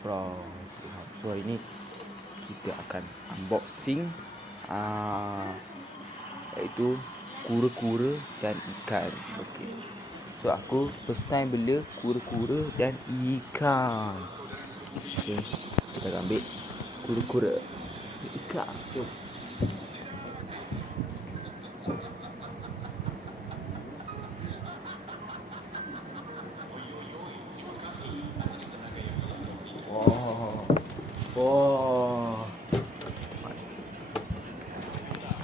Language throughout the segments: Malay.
Astagfirullahaladzim. So hari ni kita akan unboxing iaitu kura-kura dan ikan. Okey. So aku first time bela kura-kura dan ikan. Okey. Kita akan ambil kura-kura ikan. Jom.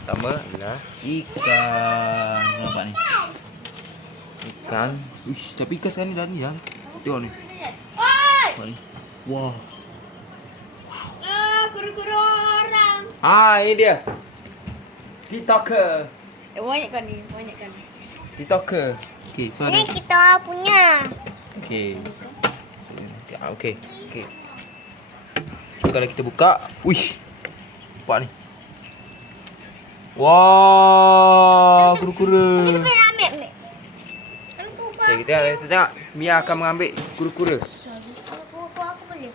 Pertama adalah ikan. Nampak ni? Ikan. Uish, tapi ikan sekarang ni dah ni dah. Tengok ni. Nampak ni. Wah. Kura-kura orang. Ini dia. TikToker. Banyak kan ni. TikToker. Okey, so Ni kita punya. Okey. Okey. So kalau kita buka, uish. Nampak ni. Wah, kura-kura. Kita ambil. Okay, kita tengok Mia akan mengambil kura-kura. Aku boleh.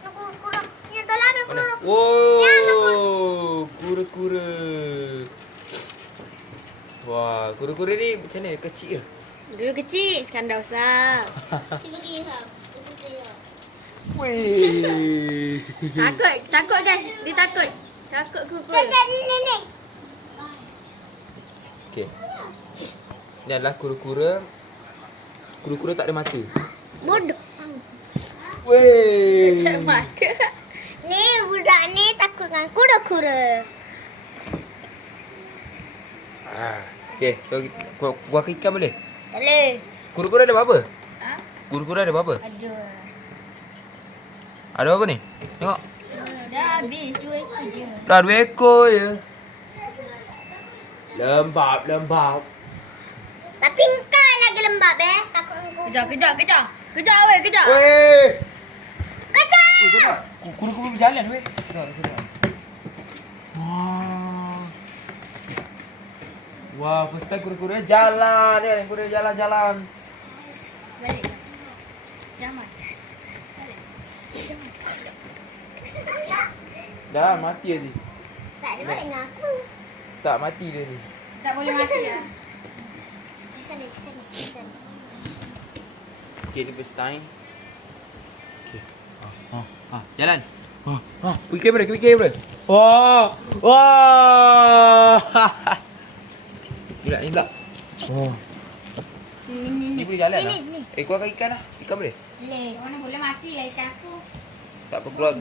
Kura-kura. Ni tolong ambil kura-kura. Wow, kura-kura. Wah, kura-kura ni macam mana? Kecil ke? Dulu kecil, sekarang dah besar. Bagi Weh. Takut guys. Dia takut. Takut kura-kura. Jadi nenek. Okey. Ni adalah kura-kura. Kura-kura tak ada mata. Bodoh. Weh. Tak ada mata. Ni budak ni takut dengan kura-kura. Okey, so buat ikan boleh? Tak boleh. Kura-kura ada berapa? Ha? Kura-kura ada berapa? Ada. Ada berapa ni? Tengok. Dah habis 2 ekor je. Dah 2 ekor je. Lembab. Tapi engkau lagi lembab takut engkau. Kejar. Kejar weh. Weh. Kejar. Kura-kura berjalan weh. Kejar. Wah, first time kura-kura jalan ni. Kura jalan. Balik. Jangan. Dah mati tadi. Tak ada balik dengan aku. Tak mati dia ni. Tak boleh mati lah. Sana. Okay, dia first time. Okay. Jalan. Pergi kamera. Wah. Ni pula. Ni boleh jalan lah. Keluarkan ikan lah. Ikan boleh? Boleh. Mana boleh mati lah ikan aku. Tak apa keluar.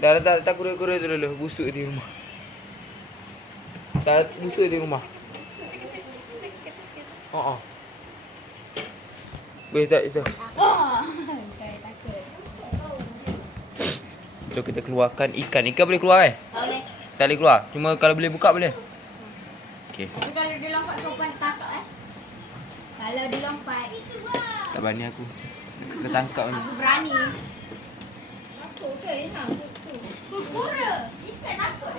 Dah lah. Dah kura-kura tu dulu. Busuk di rumah. Dah busuk di rumah. Boleh tak itu? Takut. So kita keluarkan ikan. Ikan boleh keluar kan? Boleh. Tak boleh keluar. Cuma kalau boleh buka boleh. Okey. Tapi kalau dia lompat sopan tangkap Kalau dia lompat. Tak berani aku. Kena tangkap ni. Aku berani. Takut ke? Kura. Ikan takut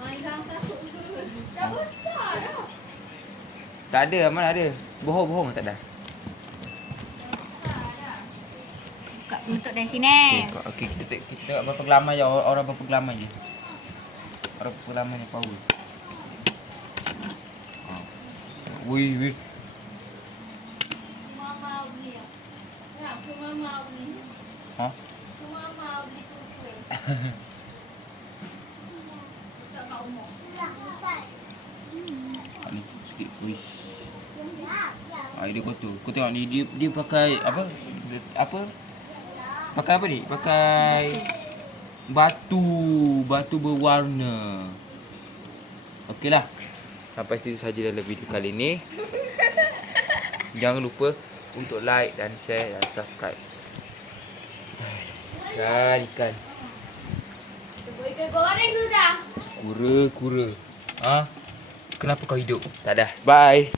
Ikan takut kura. Dah besar dah. Tak ada. Mana ada? Bohong tak ada. Buka tutup dari sini. Okey, kita tengok berapa gelaman je. Orang berapa gelaman je. Orang berapa gelaman je power. Wih. Mama beli. Ya, mama beli. Mama beli kuih. Tak kat rumah. Ni sikit. Wih. Dia kotor. Kau tengok ni dia pakai apa? Pakai apa ni? Pakai batu berwarna. Okeylah. Sampai situ saja dalam video kali ni. Jangan lupa untuk like dan share dan subscribe. Ikan. Ikan goreng tu dah. Kura. Kenapa kau hidup? Tak dah. Bye.